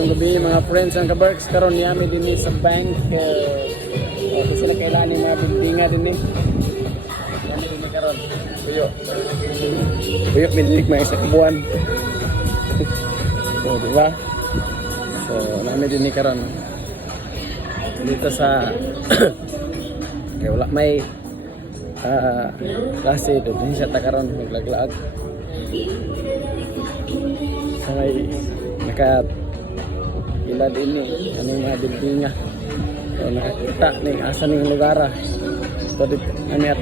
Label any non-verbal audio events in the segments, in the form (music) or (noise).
Mayong gabi mga friends ang kabarks karon ni ami din sa bank. Uh, uh, sila kailangan ni mga bindinga din ni. Yan din karon. Tuyo. Tuyo minlik may isa kabuan. (laughs) so, di ba? So, nami din ni karon. Dito sa kaya (coughs) wala may ah klase doon siya ta karon maglaglag sa may naka ila din ni ano yung mga bildinga so nakakita ni asa ning lugar ah? So dito ani at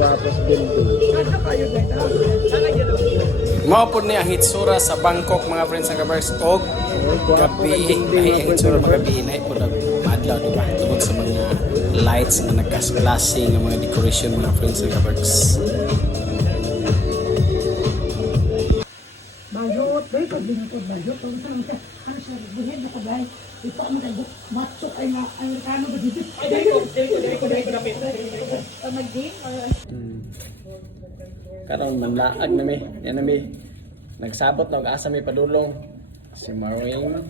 Guapos building Mao po ni ang hitsura sa Bangkok mga friends ang kabars og gabi. Ay ang hitsura mga gabi. Na po nag madlaw di ba? Tungod sa mga lights nga nagkas-klase nga mga decoration mga friends ang kabars Bayot, bay, pag binutod bayot, kung saan ka, ano siya, buhid na ka bay, ito ang mga matsok ay nga, Amerikano ba dito? Ay, dito, dito, dito, dito, dito, dito, Mag-game? Hmm. Karon manlaag na mi. Yan na mi. Nagsabot na asa mi padulong. Si Maring.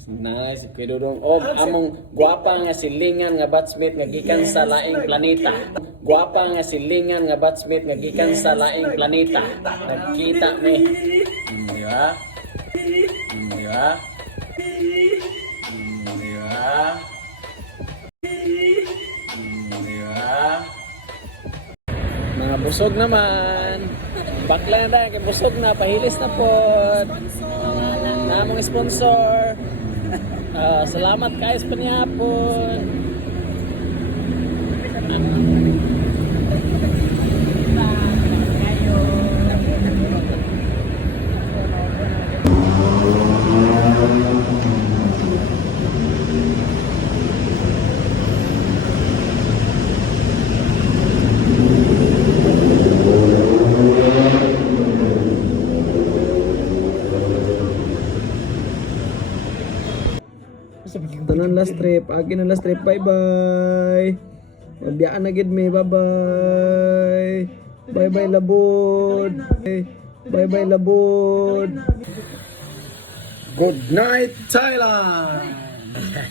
Si Nay, si Pidudong. Og among gwapa nga silingan nga batchmate nga gikan sa laing planeta. Gwapa nga silingan nga batchmate nga gikan sa laing planeta. Nagkita mi. Hmm, di ba? Hmm, di ba? Hmm? Mga busog naman. Bakla na dahil, kay busog na, pahilis na po. Na among sponsor. (laughs) Ah, salamat sa panyapon. Tanan last trip, agi na last trip. Bye bye. Biyaan na gid me. Bye bye. Bye bye labod. Bye bye labod. Good night Thailand. Paglaag.